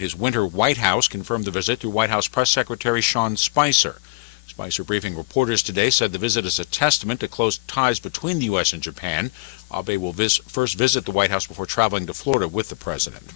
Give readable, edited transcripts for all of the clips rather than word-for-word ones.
made his winter White House, confirmed the visit through White House Press Secretary Sean Spicer. Spicer, briefing reporters today, said the visit is a testament to close ties between the U.S. and Japan. Abe will first visit the White House before traveling to Florida with the president.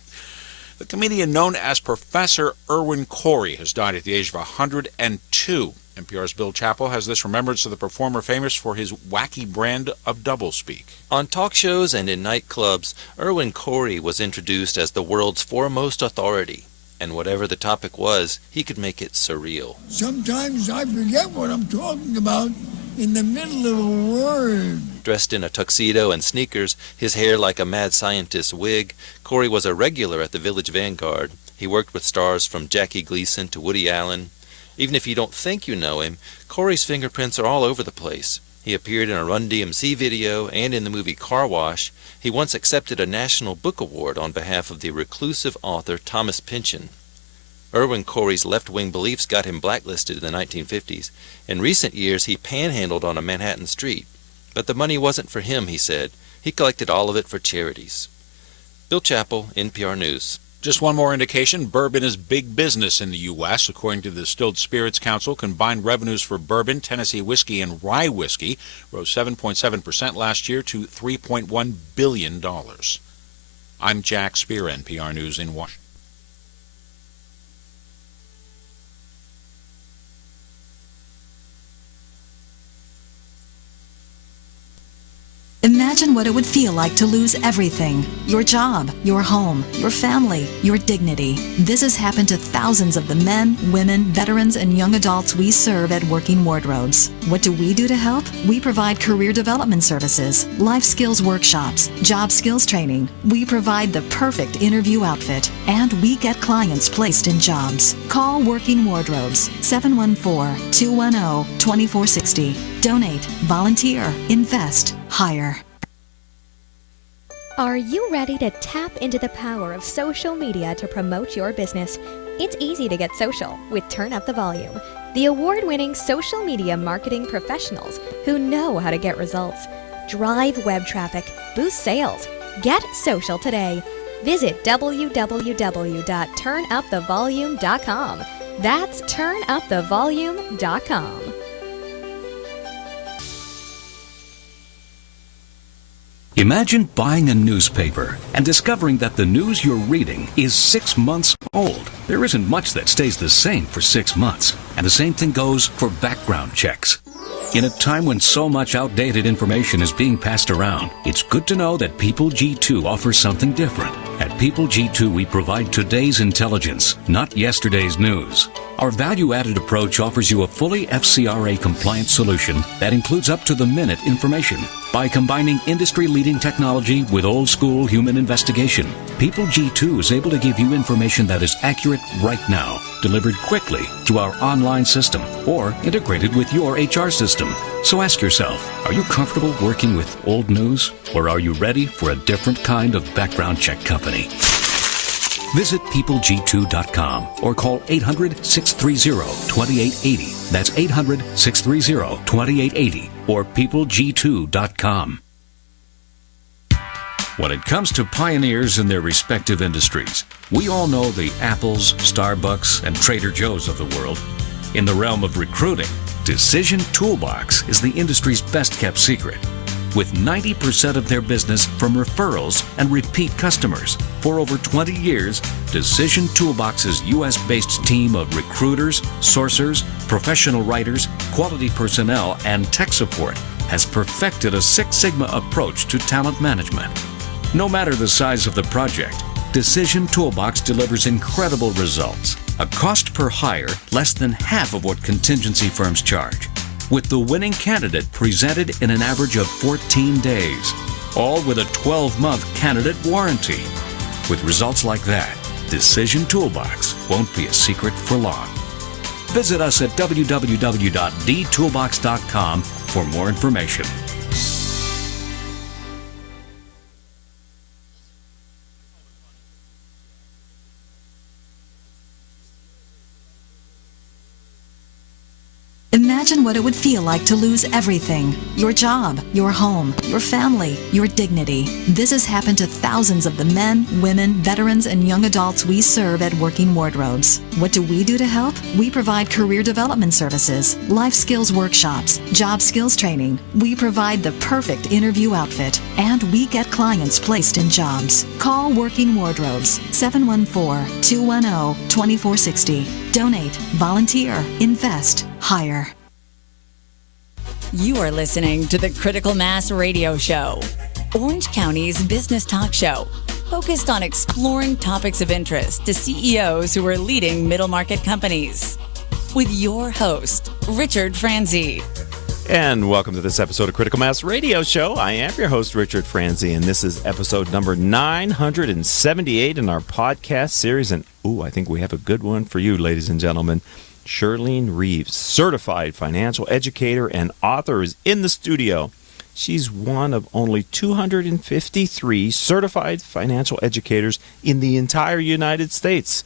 The comedian known as Professor Irwin Corey has died at the age of 102. NPR's Bill Chappell has this remembrance of the performer famous for his wacky brand of doublespeak. On talk shows and in nightclubs, Irwin Corey was introduced as the world's foremost authority. And whatever the topic was, he could make it surreal. Sometimes I forget what I'm talking about in the middle of a word. Dressed in a tuxedo and sneakers, his hair like a mad scientist's wig, Corey was a regular at the Village Vanguard. He worked with stars from Jackie Gleason to Woody Allen. Even if you don't think you know him, Corey's fingerprints are all over the place. He appeared in a Run DMC video and in the movie Car Wash. He once accepted a National Book Award on behalf of the reclusive author Thomas Pynchon. Irwin Corey's left-wing beliefs got him blacklisted in the 1950s. In recent years, he panhandled on a Manhattan street. But the money wasn't for him, he said. He collected all of it for charities. Bill Chappell, NPR News. Just one more indication, bourbon is big business in the U.S. According to the Distilled Spirits Council, combined revenues for bourbon, Tennessee whiskey, and rye whiskey rose 7.7% last year to $3.1 billion. I'm Jack Spear, NPR News in Washington. Imagine what it would feel like to lose everything. Your job, your home, your family, your dignity. This has happened to thousands of the men, women, veterans, and young adults we serve at Working Wardrobes. What do we do to help? We provide career development services, life skills workshops, job skills training. We provide the perfect interview outfit, and we get clients placed in jobs. Call Working Wardrobes, 714-210-2460. Donate, volunteer, invest, hire. Are you ready to tap into the power of social media to promote your business? It's easy to get social with Turn Up the Volume, the award-winning social media marketing professionals who know how to get results. Drive web traffic, boost sales. Get social today. Visit www.turnupthevolume.com. That's turnupthevolume.com. Imagine buying a newspaper and discovering that the news you're reading is 6 months old. There isn't much that stays the same for 6 months, and the same thing goes for background checks. In a time when so much outdated information is being passed around, it's good to know that People G2 offers something different. At People G2, we provide today's intelligence, not yesterday's news. Our value-added approach offers you a fully FCRA-compliant solution that includes up-to-the-minute information. By combining industry-leading technology with old-school human investigation, People G2 is able to give you information that is accurate right now, delivered quickly to our online system, or integrated with your HR system. So ask yourself, are you comfortable working with old news, or are you ready for a different kind of background check company? Visit peopleg2.com or call 800-630-2880. That's 800-630-2880 or peopleg2.com. When it comes to pioneers in their respective industries, we all know the Apples, Starbucks, and Trader Joe's of the world. In the realm of recruiting, Decision Toolbox is the industry's best-kept secret, with 90% of their business from referrals and repeat customers. For over 20 years, Decision Toolbox's U.S.-based team of recruiters, sourcers, professional writers, quality personnel, and tech support has perfected a Six Sigma approach to talent management. No matter the size of the project, Decision Toolbox delivers incredible results. A cost per hire less than half of what contingency firms charge, with the winning candidate presented in an average of 14 days, all with a 12-month candidate warranty. With results like that, Decision Toolbox won't be a secret for long. Visit us at www.dtoolbox.com for more information. Imagine what it would feel like to lose everything. Your job, your home, your family, your dignity. This has happened to thousands of the men, women, veterans, and young adults we serve at Working Wardrobes. What do we do to help? We provide career development services, life skills workshops, job skills training. We provide the perfect interview outfit, and we get clients placed in jobs. Call Working Wardrobes, 714-210-2460. Donate, volunteer, invest, hire. You are listening to the Critical Mass Radio Show, Orange County's business talk show, focused on exploring topics of interest to CEOs who are leading middle market companies. With your host, Richard Franzi. And welcome to this episode of Critical Mass Radio Show. I am your host, Richard Franzi, and this is episode number 978 in our podcast series. And, I think we have a good one for you, ladies and gentlemen. Shirlene Reeves, certified financial educator and author, is in the studio. She's one of only 253 certified financial educators in the entire United States.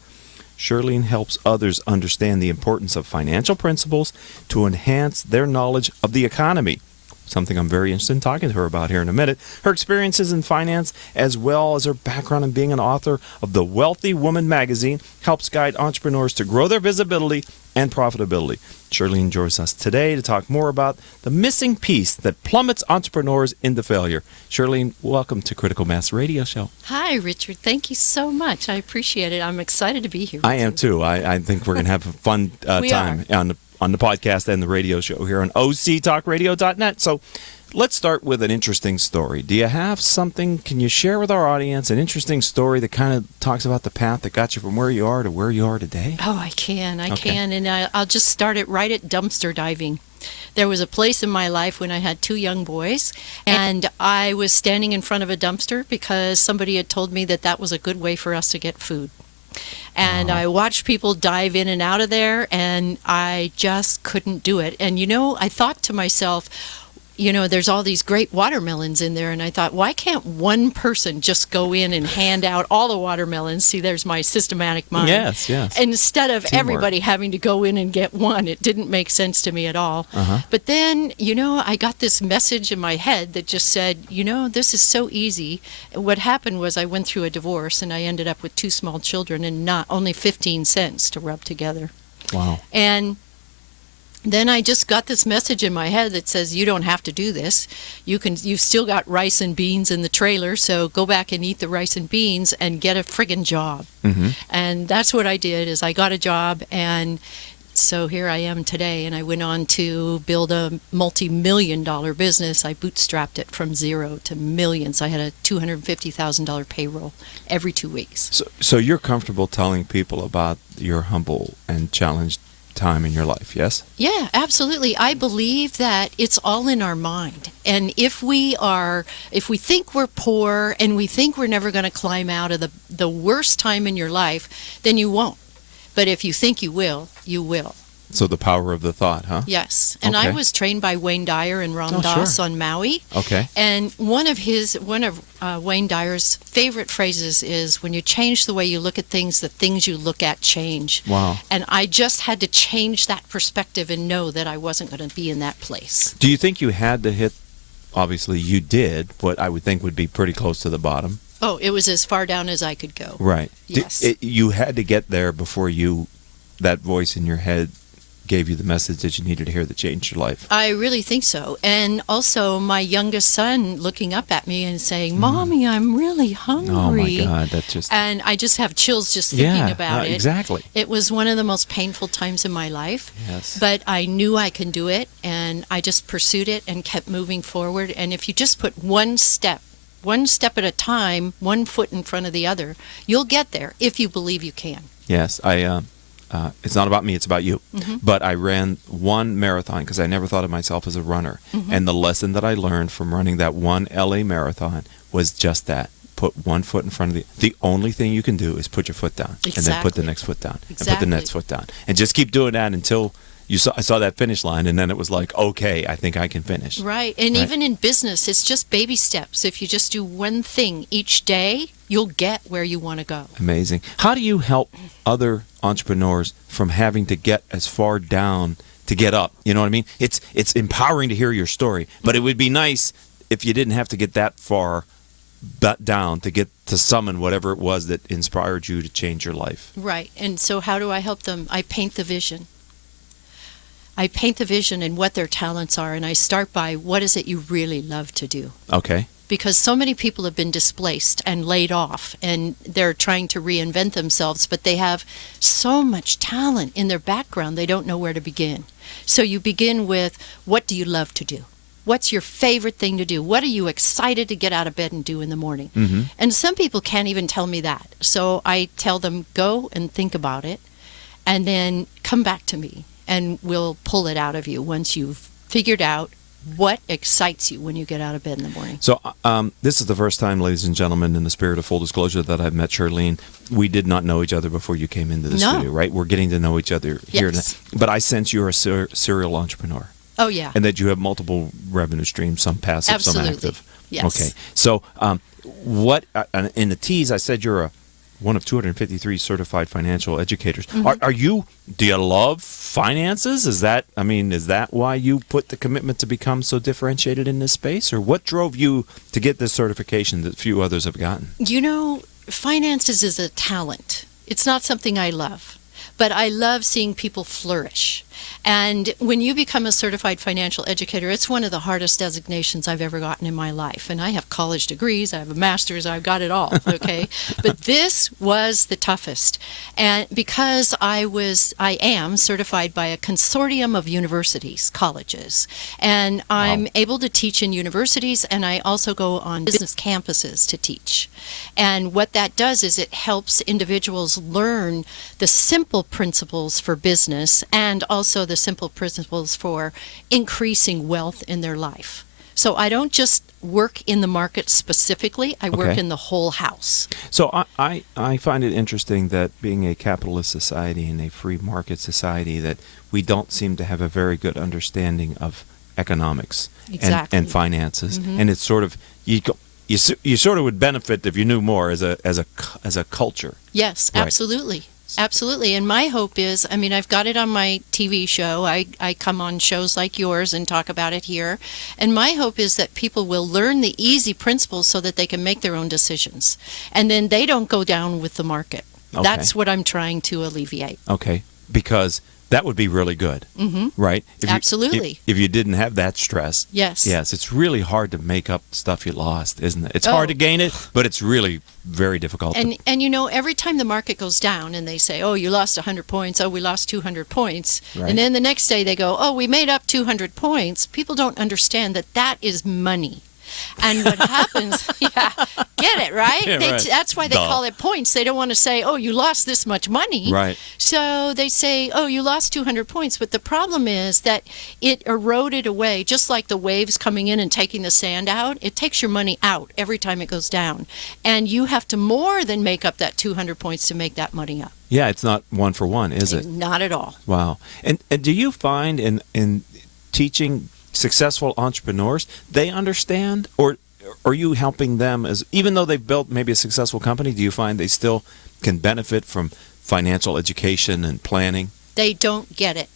Shirlene helps others understand the importance of financial principles to enhance their knowledge of the economy, something I'm very interested in talking to her about here in a minute. Her experiences in finance, as well as her background in being an author of the Wealthy Woman magazine, helps guide entrepreneurs to grow their visibility and profitability. Shirlene joins us today to talk more about the missing piece that plummets entrepreneurs into failure. Shirlene, welcome to Critical Mass Radio Show. Hi, Richard. Thank you so much. I appreciate it. I'm excited to be here. I am too. I think we're going to have a fun time on the podcast and the radio show here on octalkradio.net. So let's start with an interesting story. Do you have something, can you share with our audience an interesting story that kind of talks about the path that got you from where you are to where you are today? Oh, I can. And I'll just start it right at dumpster diving. There was a place in my life when I had two young boys, and I was standing in front of a dumpster because somebody had told me that was a good way for us to get food. And I watched people dive in and out of there, and I just couldn't do it. And, I thought to myself, there's all these great watermelons in there. And I thought, why can't one person just go in and hand out all the watermelons? See, there's my systematic mind. Yes. Instead of Teamwork. everybody having to go in and get one. It didn't make sense to me at all. But then, I got this message in my head that just said, this is so easy. What happened was I went through a divorce, and I ended up with two small children and only 15 cents to rub together. Wow. And then I just got this message in my head that says, you don't have to do this. You've still got rice and beans in the trailer, so go back and eat the rice and beans and get a friggin' job. And that's what I did, is I got a job, and so here I am today, and I went on to build a multi-million-dollar business. I bootstrapped it from zero to millions. I had a $250,000 payroll every 2 weeks. So you're comfortable telling people about your humble and challenged time in your life, yes? Yeah, absolutely. I believe that it's all in our mind. And if we think we're poor and we think we're never going to climb out of the worst time in your life, then you won't. But if you think you will, you will. So the power of the thought, huh? Yes. And I was trained by Wayne Dyer and Ram Dass on Maui. Okay. And one of Wayne Dyer's favorite phrases is, when you change the way you look at things, the things you look at change. Wow. And I just had to change that perspective and know that I wasn't going to be in that place. Do you think you had to hit, obviously you did, what I would think would be pretty close to the bottom? Oh, it was as far down as I could go. Right. Yes. You had to get there before that voice in your head gave you the message that you needed to hear that changed your life. I really think so. And also my youngest son looking up at me and saying, Mommy, I'm really hungry. Oh, my God. That's just... And I just have chills just thinking about it. Exactly. It was one of the most painful times in my life. Yes. But I knew I can do it, and I just pursued it and kept moving forward. And if you just put one step at a time, one foot in front of the other, you'll get there if you believe you can. Yes. It's not about me, it's about you. But I ran one marathon because I never thought of myself as a runner. And the lesson that I learned from running that one LA marathon was just that. Put one foot in front of the only thing you can do is put your foot down. Exactly. And then put the next foot down. Exactly. And put the next foot down. And just keep doing that until I saw that finish line, and then it was like, okay, I think I can finish. Right. And even in business, it's just baby steps. If you just do one thing each day, you'll get where you want to go. Amazing. How do you help other entrepreneurs from having to get as far down to get up. You know what I mean? It's empowering to hear your story, but it would be nice if you didn't have to get that far down to get to summon whatever it was that inspired you to change your life. Right. And so how do I help them? I paint the vision. I paint the vision and what their talents are, and I start by what is it you really love to do? Okay. Because so many people have been displaced and laid off, and they're trying to reinvent themselves, but they have so much talent in their background, they don't know where to begin. So you begin with, what do you love to do? What's your favorite thing to do? What are you excited to get out of bed and do in the morning? Mm-hmm. And some people can't even tell me that. So I tell them, go and think about it, and then come back to me, and we'll pull it out of you once you've figured out what excites you when you get out of bed in the morning. So this is the first time, ladies and gentlemen, in the spirit of full disclosure, that I've met Shirlene. We did not know each other before you came into the studio, right? We're getting to know each other here. Yes. But I sense you're a serial entrepreneur. Oh, yeah. And that you have multiple revenue streams, some passive, Absolutely. some active. Yes. Okay. So what in the tease, I said you're one of 253 certified financial educators. Mm-hmm. Do you love finances? Is that why you put the commitment to become so differentiated in this space? Or what drove you to get this certification that few others have gotten? You know, finances is a talent. It's not something I love, but I love seeing people flourish. And when you become a certified financial educator, it's one of the hardest designations I've ever gotten in my life. And I have college degrees, I have a master's, I've got it all, okay? But this was the toughest. And because I am certified by a consortium of universities, colleges, and I'm able to teach in universities, and I also go on business campuses to teach. And what that does is it helps individuals learn the simple principles for business and also the simple principles for increasing wealth in their life. So I don't just work in the market specifically, I work in the whole house. So I find it interesting that being a capitalist society and a free market society, that we don't seem to have a very good understanding of economics and finances. Mm-hmm. And it's sort of, you sort of would benefit if you knew more as a culture. Yes, Right. absolutely. Absolutely. And my hope is, I've got it on my TV show. I come on shows like yours and talk about it here. And my hope is that people will learn the easy principles so that they can make their own decisions. And then they don't go down with the market. Okay. That's what I'm trying to alleviate. Okay. Because that would be really good, right? Absolutely. If you didn't have that stress. Yes. Yes, it's really hard to make up stuff you lost, isn't it? It's hard to gain it, but it's really very difficult. And you know, every time the market goes down and they say, oh, you lost 100 points, oh, we lost 200 points, Right. and then the next day they go, oh, we made up 200 points, people don't understand that that is money. And what happens, get it, right? Yeah, right. That's why they call it points. They don't want to say, oh, you lost this much money. Right. So they say, oh, you lost 200 points. But the problem is that it eroded away, just like the waves coming in and taking the sand out. It takes your money out every time it goes down. And you have to more than make up that 200 points to make that money up. Yeah, it's not one for one, is it? Not at all. Wow. And do you find in teaching successful entrepreneurs, they understand, or are you helping them, as even though they've built maybe a successful company, do you find they still can benefit from financial education and planning? They don't get it.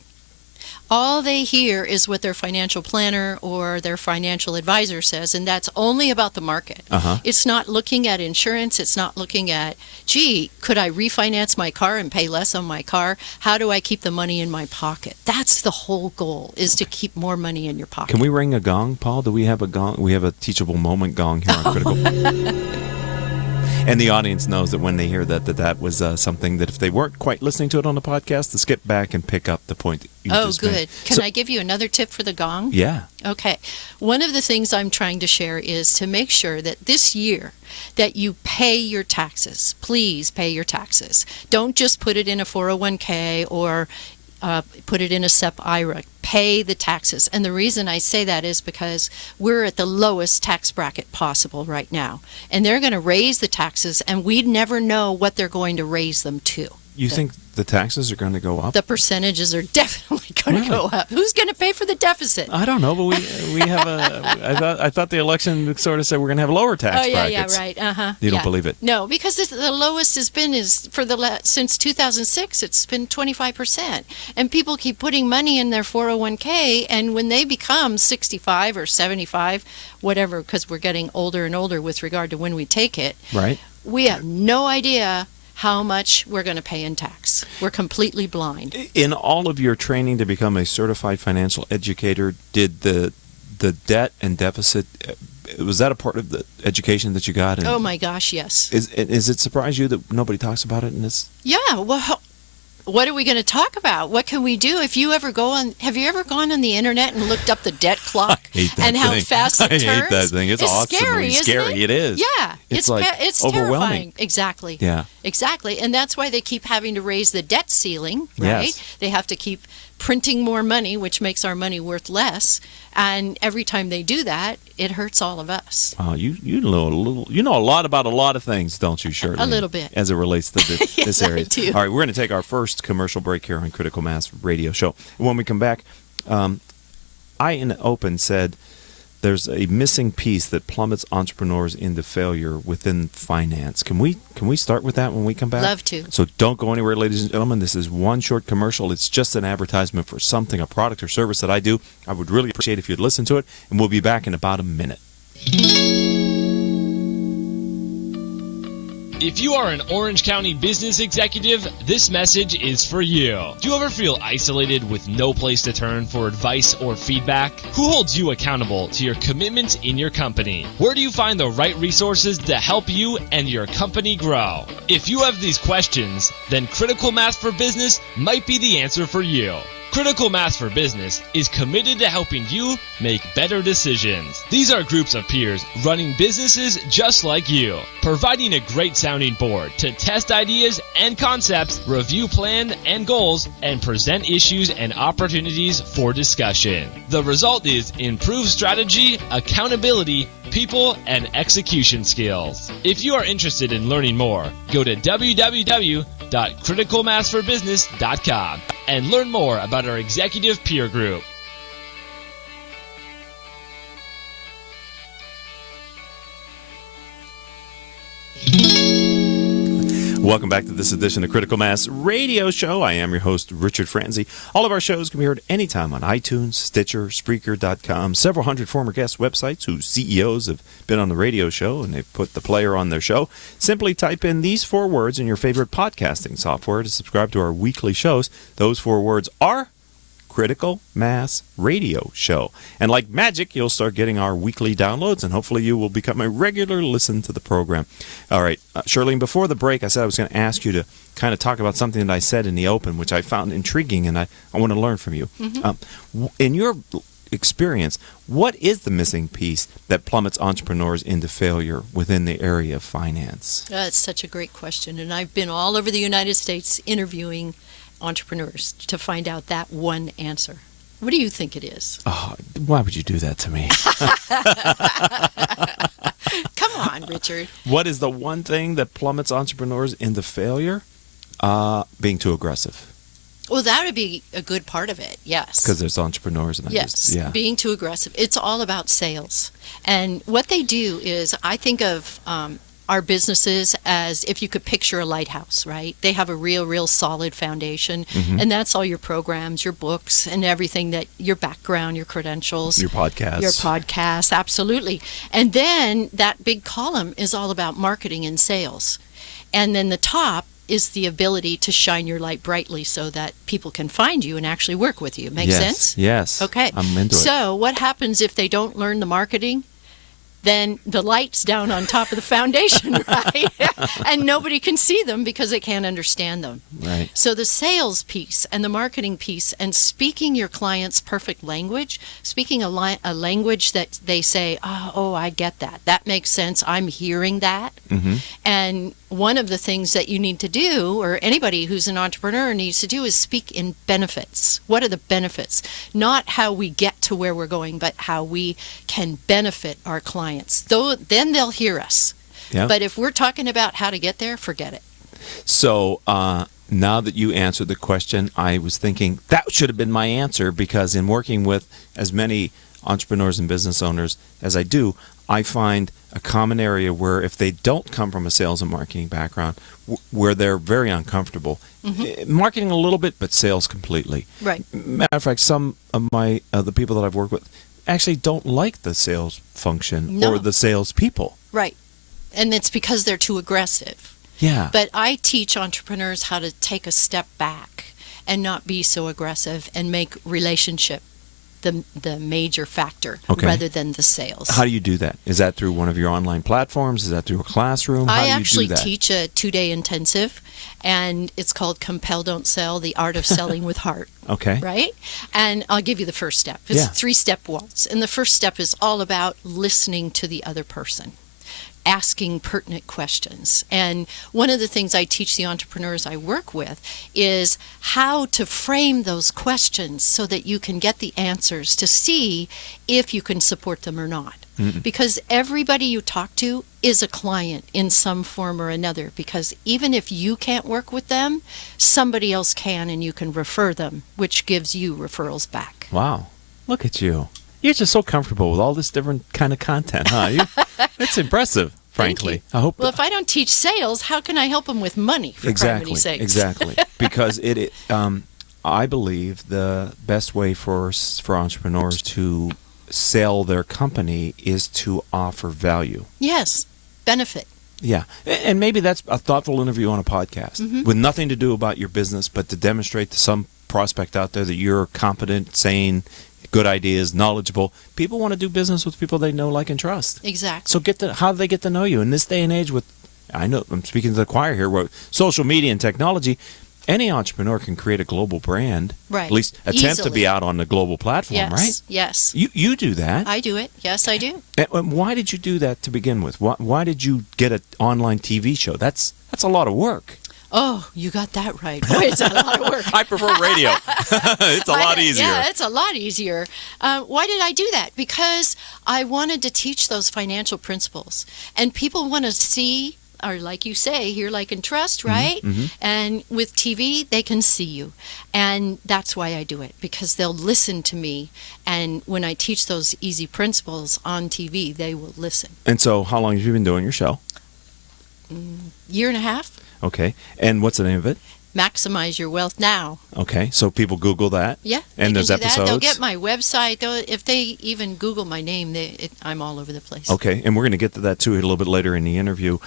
All they hear is what their financial planner or their financial advisor says, and that's only about the market. It's not looking at insurance. It's not looking at, gee, could I refinance my car and pay less on my car? How do I keep the money in my pocket? That's the whole goal, is to keep more money in your pocket. Can we ring a gong, Paul? Do we have a gong? We have a teachable moment gong here on Critical. And the audience knows that when they hear that was something that if they weren't quite listening to it on the podcast, to skip back and pick up the point that you just made. Good. Can I give you another tip for the gong? Yeah. Okay. One of the things I'm trying to share is to make sure that this year that you pay your taxes. Please pay your taxes. Don't just put it in a 401k or put it in a SEP IRA. Pay the taxes. And the reason I say that is because we're at the lowest tax bracket possible right now. And they're going to raise the taxes, and we never know what they're going to raise them to. You think the taxes are going to go up? The percentages are definitely going to go up. Who's going to pay for the deficit? I don't know, but we have I thought the election sort of said we're going to have lower tax brackets. Yeah, right. Uh-huh. You don't believe it? No, because the lowest has been since 2006. It's been 25%, and people keep putting money in their 401k, and when they become 65 or 75, whatever, because we're getting older and older with regard to when we take it. Right. We have no idea how much we're going to pay in tax. We're completely blind. In all of your training to become a certified financial educator, did the debt and deficit, was that a part of the education that you got? And oh my gosh, yes. Is it surprise you that nobody talks about it in this? Yeah, well, what are we going to talk about? What can we do? Have you ever gone on the internet and looked up the debt clock and how fast it turns? I hate that thing. It's awesomely scary, scary. It is. Yeah, it's terrifying. overwhelming. Exactly. Yeah. Exactly. And that's why they keep having to raise the debt ceiling, right? Yes. They have to keep printing more money, which makes our money worth less. And every time they do that, it hurts all of us. You know a lot about a lot of things, don't you, Shirley? A little bit. As it relates to this Yes, area. I do. All right, we're going to take our first commercial break here on Critical Mass Radio Show. When we come back, I in the open said there's a missing piece that plummets entrepreneurs into failure within finance. Can we start with that when we come back? Love to. So don't go anywhere, ladies and gentlemen. This is one short commercial. It's just an advertisement for something, a product or service that I do. I would really appreciate if you'd listen to it, and we'll be back in about a minute. If you are an Orange County business executive, this message is for you. Do you ever feel isolated with no place to turn for advice or feedback? Who holds you accountable to your commitments in your company? Where do you find the right resources to help you and your company grow? If you have these questions, then Critical Mass for Business might be the answer for you. Critical Mass for Business is committed to helping you make better decisions. These are groups of peers running businesses just like you, providing a great sounding board to test ideas and concepts, review plans and goals, and present issues and opportunities for discussion. The result is improved strategy, accountability, people, and execution skills. If you are interested in learning more, go to www.criticalmassforbusiness.com and learn more about our executive peer group. Welcome back to this edition of Critical Mass Radio Show. I am your host, Richard Franzi. All of our shows can be heard anytime on iTunes, Stitcher, Spreaker.com, several hundred former guest websites whose CEOs have been on the radio show and they've put the player on their show. Simply type in these 4 words in your favorite podcasting software to subscribe to our weekly shows. Those 4 words are Critical Mass Radio Show. And like magic, you'll start getting our weekly downloads, and hopefully you will become a regular listen to the program. All right, Shirlene, before the break, I said I was going to ask you to kind of talk about something that I said in the open, which I found intriguing, and I want to learn from you. Mm-hmm. In your experience, what is the missing piece that plummets entrepreneurs into failure within the area of finance? That's such a great question, and I've been all over the United States interviewing entrepreneurs to find out that one answer. What do you think it is? Oh, why would you do that to me? Come on, Richard. What is the one thing that plummets entrepreneurs into failure? Being too aggressive. Well, that would be a good part of it, yes. Because there's entrepreneurs. And being too aggressive. It's all about sales. And what they do is, I think of our businesses as if you could picture a lighthouse, right? They have a real solid foundation, and that's all your programs, your books, and everything that your background, your credentials, your podcasts, absolutely. And then that big column is all about marketing and sales, and then the top is the ability to shine your light brightly so that people can find you and actually work with you. Make sense? Yes. Okay. I'm into it. So what happens if they don't learn the marketing? Then the light's down on top of the foundation, right? And nobody can see them because they can't understand them. Right. So the sales piece and the marketing piece and speaking your client's perfect language, speaking a language that they say, oh, I get that. That makes sense. I'm hearing that. Mm-hmm. And one of the things that you need to do, or anybody who's an entrepreneur needs to do, is speak in benefits. What are the benefits? Not how we get to where we're going, but how we can benefit our clients. Then they'll hear us. Yeah. But if we're talking about how to get there, forget it. So Now that you answered the question, I was thinking that should have been my answer, because in working with as many entrepreneurs and business owners as I do, I find a common area where if they don't come from a sales and marketing background, where they're very uncomfortable. Marketing a little bit, but sales completely. Right. Matter of fact, some of my the people that I've worked with actually don't like the sales function or the sales people. Right. And it's because they're too aggressive. Yeah. But I teach entrepreneurs how to take a step back and not be so aggressive and make relationship the major factor rather than the sales. How do you do that? Is that through one of your online platforms? Is that through a classroom? How I do you actually do that? teach a 2-day intensive, and it's called Compel Don't Sell, The Art of Selling with Heart. Okay. Right? And I'll give you the first step. It's a 3-step waltz. And the first step is all about listening to the other person, asking pertinent questions. And one of the things I teach the entrepreneurs I work with is how to frame those questions so that you can get the answers to see if you can support them or not. Because everybody you talk to is a client in some form or another, because even if you can't work with them, somebody else can, and you can refer them, which gives you referrals back. Wow. Look at you. You're just so comfortable with all this different kind of content, huh? It's impressive, frankly. I hope. Well, if I don't teach sales, how can I help them with money, for criminy sakes? Exactly. Because I believe the best way for entrepreneurs to sell their company is to offer value. Yes, benefit. Yeah, and maybe that's a thoughtful interview on a podcast with nothing to do about your business, but to demonstrate to some prospect out there that you're competent, sane, good ideas, knowledgeable. People want to do business with people they know, like, and trust. Exactly. So how do they get to know you in this day and age? I know I'm speaking to the choir here. With social media and technology, any entrepreneur can create a global brand. Right. At least attempt to be out on the global platform, right? Yes. You do that. I do it. Yes, I do. And why did you do that to begin with? Why did you get an online TV show? That's a lot of work. Oh, you got that right. Boy, it's a lot of work. I prefer radio. It's a lot easier. Yeah, it's a lot easier. Why did I do that? Because I wanted to teach those financial principles. And people want to see, or like you say, hear, like, and trust, right? And with TV, they can see you. And that's why I do it, because they'll listen to me. And when I teach those easy principles on TV, they will listen. And so how long have you been doing your show? Year and a half. Okay. And what's the name of it? Maximize Your Wealth Now. Okay. So people Google that? Yeah. And there's episodes? They'll get my website. If they even Google my name, I'm all over the place. Okay. And we're going to get to that, too, a little bit later in the interview.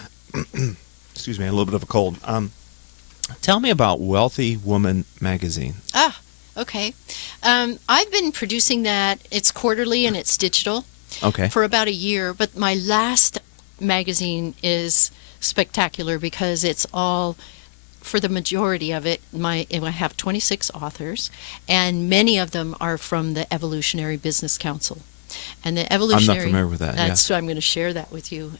Excuse me, a little bit of a cold. Tell me about Wealthy Woman Magazine. Okay. I've been producing that. It's quarterly and it's digital. Okay. For about a year. But my last magazine is spectacular because it's all, for the majority of it, I have 26 authors, and many of them are from the Evolutionary Business Council. And the evolutionary, I'm not familiar with that. That's why I'm going to share that with you.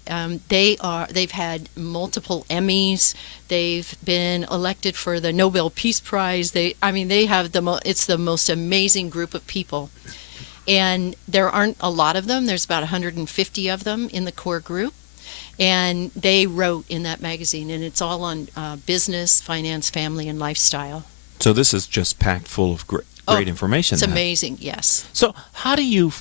They've had multiple Emmys. They've been elected for the Nobel Peace Prize. They have it's the most amazing group of people. And there aren't a lot of them. There's about 150 of them in the core group. And they wrote in that magazine, and it's all on business, finance, family, and lifestyle. So this is just packed full of great information. It's amazing, yes. So how do you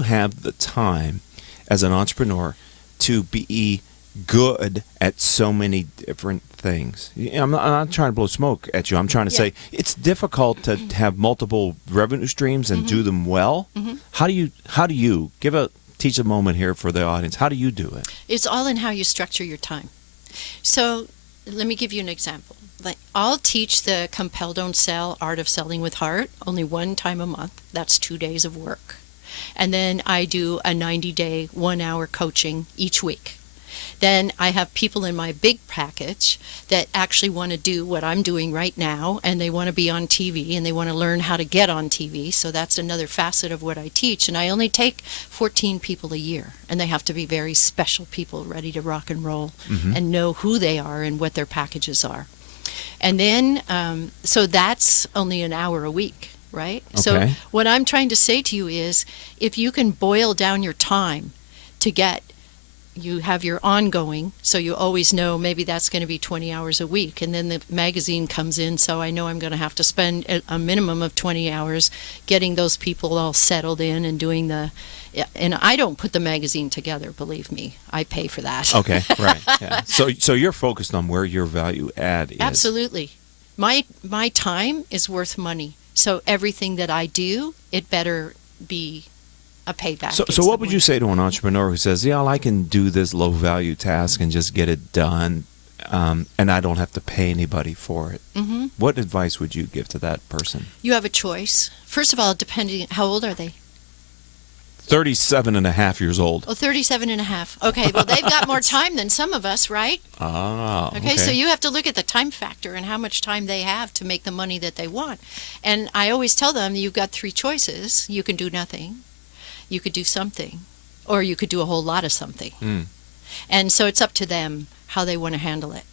have the time as an entrepreneur to be good at so many different things? I'm not trying to blow smoke at you. I'm trying to say it's difficult to have multiple revenue streams and do them well. How do you teach a moment here for the audience? How do you do it? It's all in how you structure your time. So let me give you an example. I'll teach the Compel Don't Sell, Art of Selling with Heart, only one time a month. That's 2 days of work. And then I do a 90-day, 1-hour coaching each week. Then I have people in my big package that actually want to do what I'm doing right now, and they want to be on TV, and they want to learn how to get on TV. So that's another facet of what I teach. And I only take 14 people a year, and they have to be very special people ready to rock and roll and know who they are and what their packages are. And then, so that's only an hour a week, right? Okay. So what I'm trying to say to you is, if you can boil down your time to get you have your ongoing, so you always know maybe that's going to be 20 hours a week. And then the magazine comes in, so I know I'm going to have to spend a minimum of 20 hours getting those people all settled in and doing the... And I don't put the magazine together, believe me. I pay for that. Okay, right. Yeah. So you're focused on where your value add is. Absolutely. My time is worth money. So everything that I do, it better be a payback. So what would you say to an entrepreneur who says, yeah, I can do this low value task and just get it done, and I don't have to pay anybody for it? Mm-hmm. What advice would you give to that person? You have a choice. First of all, depending, how old are they? 37 and a half years old. Oh, 37 and a half. Okay, well, they've got more time than some of us, right? Ah, okay. So you have to look at the time factor and how much time they have to make the money that they want. And I always tell them, you've got three choices. You can do nothing, you could do something, or you could do a whole lot of something. Mm. And so it's up to them how they want to handle it.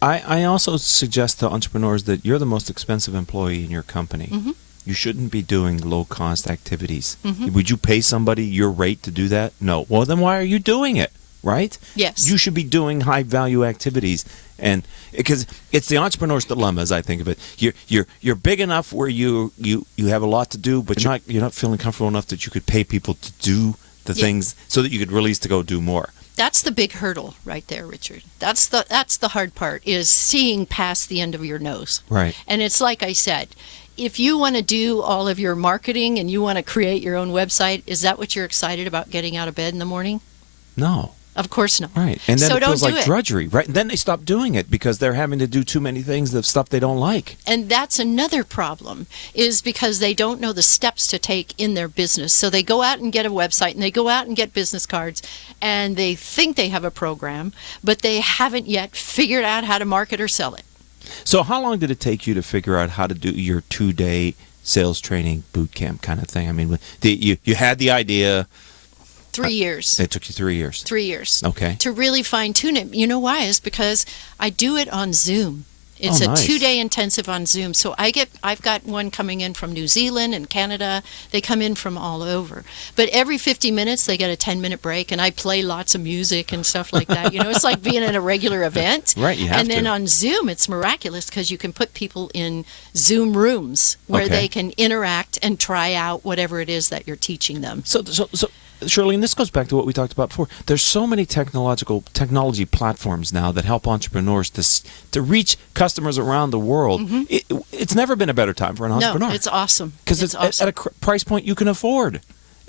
I also suggest to entrepreneurs that you're the most expensive employee in your company. Mm-hmm. You shouldn't be doing low-cost activities. Mm-hmm. Would you pay somebody your rate to do that? No. Well, then why are you doing it, right? Yes. You should be doing high-value activities, and because it's the entrepreneur's dilemma, as I think of it. You're big enough where you have a lot to do, but you're not feeling comfortable enough that you could pay people to do the things so that you could release to go do more. That's the big hurdle right there, Richard. That's the hard part, is seeing past the end of your nose. Right. And it's like I said, if you want to do all of your marketing and you want to create your own website, is that what you're excited about, getting out of bed in the morning? No. Of course not. Right. And then so it feels don't do like drudgery, right? And then they stop doing it because they're having to do too many things, the stuff they don't like. And that's another problem, is because they don't know the steps to take in their business. So they go out and get a website and they go out and get business cards and they think they have a program, but they haven't yet figured out how to market or sell it. So how long did it take you to figure out how to do your 2-day sales training boot camp kind of thing? I mean, you had the idea. 3 years. It took you 3 years. 3 years. Okay. To really fine tune it. You know why? Is because I do it on Zoom. It's nice. a 2-day intensive on Zoom. So I've got one coming in from New Zealand and Canada. They come in from all over. But every 50 minutes they get a 10-minute break, and I play lots of music and stuff like that. You know, it's like being at a regular event. Right, you have And then to. on Zoom, it's miraculous because you can put people in Zoom rooms where Okay. they can interact and try out whatever it is that you're teaching them. So Shirlene, this goes back to what we talked about before. There's so many technology platforms now that help entrepreneurs to reach customers around the world. Mm-hmm. It's never been a better time for an entrepreneur. No, it's awesome. Because it's awesome. at a price point you can afford.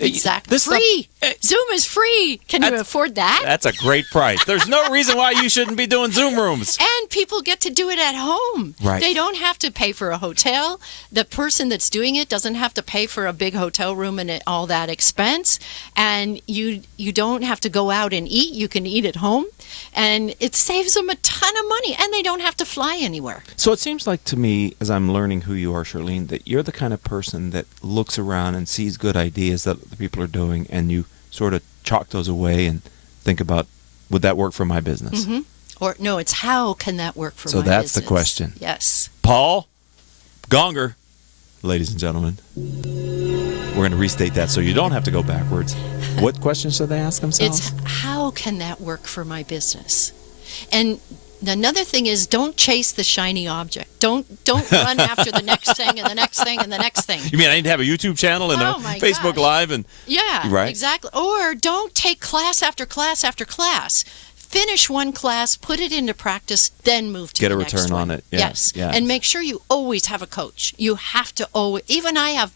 Exactly. This Free. stuff- Zoom is free. Can you afford that? That's a great price. There's no reason why you shouldn't be doing Zoom rooms. And people get to do it at home. Right. They don't have to pay for a hotel. The person that's doing it doesn't have to pay for a big hotel room and all that expense. And you don't have to go out and eat. You can eat at home. And it saves them a ton of money. And they don't have to fly anywhere. So it seems like to me, as I'm learning who you are, Shirlene, that you're the kind of person that looks around and sees good ideas that the people are doing, and you sort of chalk those away and think about, would that work for my business? Mm-hmm. Or no, it's how can that work for my So business? that's the question. Yes. Paul Gonger, ladies and gentlemen. We're going to restate that so you don't have to go backwards. What questions should they ask themselves? It's how can that work for my business? And another thing is, don't chase the shiny object. Don't run after the next thing and the next thing and the next thing. You mean I need to have a YouTube channel and Oh, a my Facebook gosh. Live? And Yeah, right? exactly. Or don't take class after class after class. Finish one class, put it into practice, then move to Get the a next return one. on it. Yeah, Yes. yeah. And make sure you always have a coach. You have to always. Even I have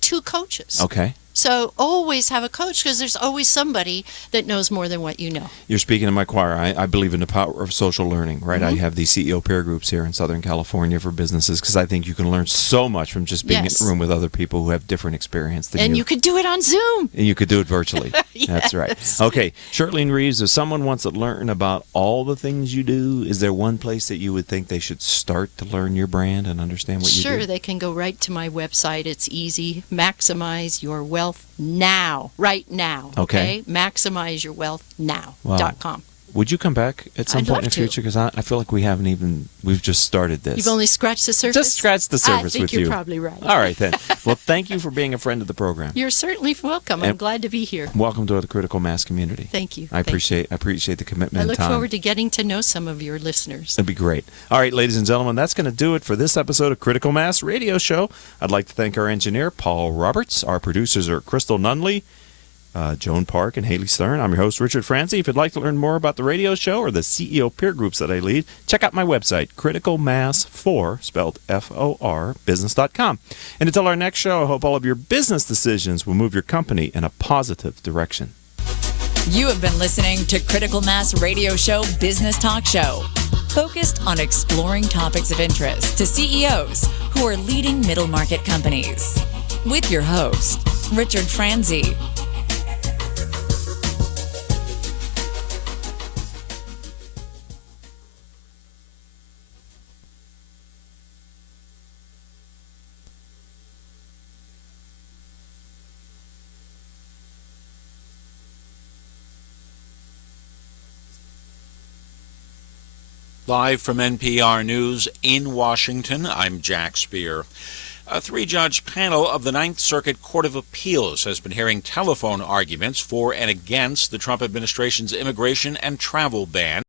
2 coaches. Okay. So always have a coach, because there's always somebody that knows more than what you know. You're speaking in my choir. I believe in the power of social learning, right? Mm-hmm. I have these CEO peer groups here in Southern California for businesses because I think you can learn so much from just being Yes. in a room with other people who have different experience than And you could do it on Zoom. And you could do it virtually. That's right. Yes. Okay, Shirlene Reeves, if someone wants to learn about all the things you do, is there one place that you would think they should start to learn your brand and understand what you do? Sure, they can go right to my website. It's easy. Maximize your wealth now. Right now. Okay. Maximizeyourwealthnow.com. Would you come back at some I'd point in love the to. future? Because I feel like we've just started this. You've only scratched the surface? Just scratched the surface I think with you're you. probably right. All right, then. Well, thank you for being a friend of the program. You're certainly welcome. I'm And glad to be here. Welcome to the Critical Mass community. Thank you. I appreciate the commitment I and look time. forward to getting to know some of your listeners. That'd be great. All right, ladies and gentlemen, that's going to do it for this episode of Critical Mass Radio Show. I'd like to thank our engineer, Paul Roberts. Our producers are Crystal Nunley, Joan Park, and Haley Stern. I'm your host, Richard Francie. If you'd like to learn more about the radio show or the CEO peer groups that I lead, check out my website, criticalmass4, spelled F-O-R, business.com. And until our next show, I hope all of your business decisions will move your company in a positive direction. You have been listening to Critical Mass Radio Show Business Talk Show, focused on exploring topics of interest to CEOs who are leading middle market companies. With your host, Richard Francie. Live from NPR News in Washington, I'm Jack Speer. A three-judge panel of the Ninth Circuit Court of Appeals has been hearing telephone arguments for and against the Trump administration's immigration and travel ban.